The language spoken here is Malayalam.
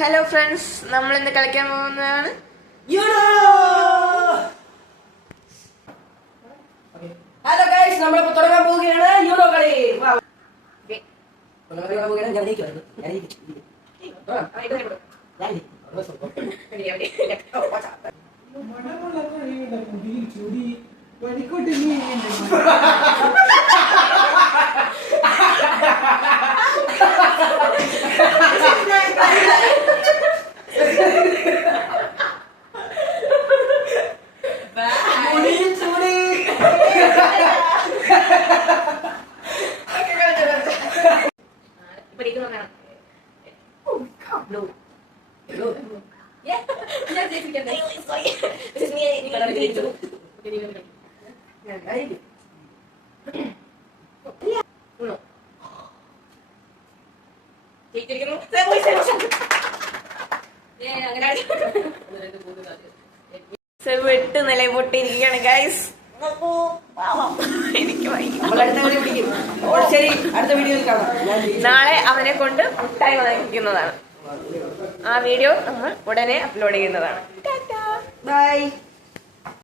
ഹലോ ഫ്രണ്ട്സ്, നമ്മൾ ഇന്ന് കളിക്കാൻ പോകുന്നതാണ് ഹലോ ഗൈസ്, നമ്മളിപ്പോ തുടങ്ങാൻ പോവുകയാണ് യൂണോ കളി. വെട്ട് നില പൊട്ടിയിരിക്കുകയാണ് ഗൈസ്. നാളെ അവനെ കൊണ്ട് മുട്ടായി വാങ്ങിക്കുന്നതാണ്. ആ വീഡിയോ നമ്മൾ ഉടനെ അപ്ലോഡ് ചെയ്യുന്നതാണ്. ബൈ.